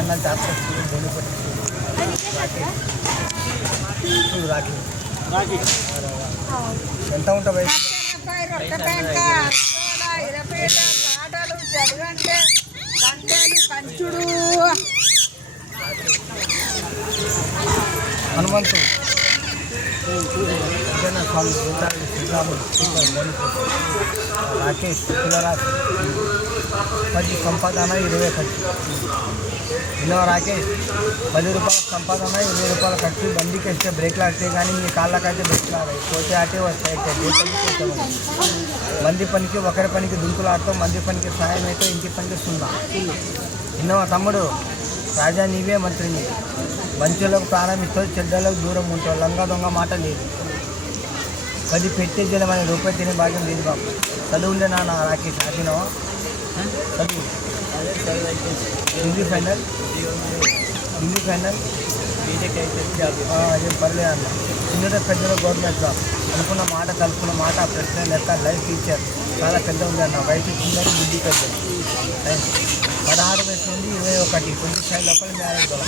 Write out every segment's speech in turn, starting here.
కన్నా జాతర బోనిపట్టి రాఖీ రాఖీ ఎంత ఉంటుంది వయసు? హనుమంతు స్వామి శ్రీరాముడు రాకేష్ కులరాజ్ ఖర్చు సంపాదన 20 ఖర్చు. ఇన్నో రాకేష్ 10 రూపాయల సంపాదన 20 రూపాయల ఖర్చు. బండికి వేస్తే బ్రేక్లు ఆడితే కానీ మీ కాళ్ళకైతే బ్రేక్లు ఆడాయి, పోతే ఆటే వస్తాయి. మంది పనికి ఒకరి పనికి దుంకులు ఆడతాం, మంది పనికి సాయం అయితే ఇంటి పనికి సున్నా. ఇన్నో తమ్ముడు రాజా నీవే మంత్రిని, మంచులకు ప్రారంభిస్తావు, చెడ్డలకు దూరం ఉంటావు, లంగా దొంగ మాట లేదు. 10 పెట్టే జలం అనే రూపాయి తినే భాగ్యం లేదు బాబు. చదువుండే నాన్న రాకేష్ ఆపినావా? చదువు హిందీ ఫైనల్, హిందీ ఫైనల్ అదే పర్లేదు అన్న. చిన్నదో పెద్దలో గవర్నమెంట్ జాబ్ అనుకున్న మాట కలుపుకున్న మాట ప్రశ్న లెక్క లైఫ్ టీచర్ చాలా పెద్ద ఉంది అన్న. వయసు చిన్నది బుద్ధి పెద్ద. 16 వయసు నుండి 21 25 లోపల మ్యారేజ్ కూడా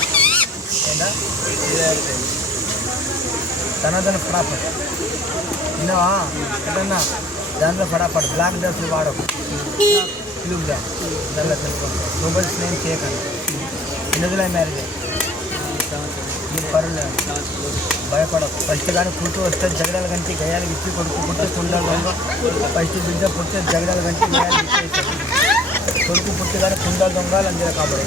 ఏనా తనదన ఫటాఫట్ విన్నావా? ఎక్కడన్నా దాంట్లో ఫటాఫట్ బ్లాక్ డ్రెస్లు వాడకు, క్లూబ్గా దానిలో తెలుసుకోండి. మొబైల్ స్నేహం చేయకండి. ఎన్నిదిలో మ్యారేజ్ మీరు పర్లేదు, భయపడకు. ఫస్ట్ కానీ పుట్టు వస్తే జగడాల కంటే గయాలకు ఇచ్చి కొడుకు పుట్టే కుండలు దొంగ. ఫస్ట్ బిడ్డ పుట్టే జగడాల కంటే గయాలకు ఇచ్చేసాడు. కొడుకు పుట్టి కానీ కుండలు దొంగలు అందరూ కాబట్టి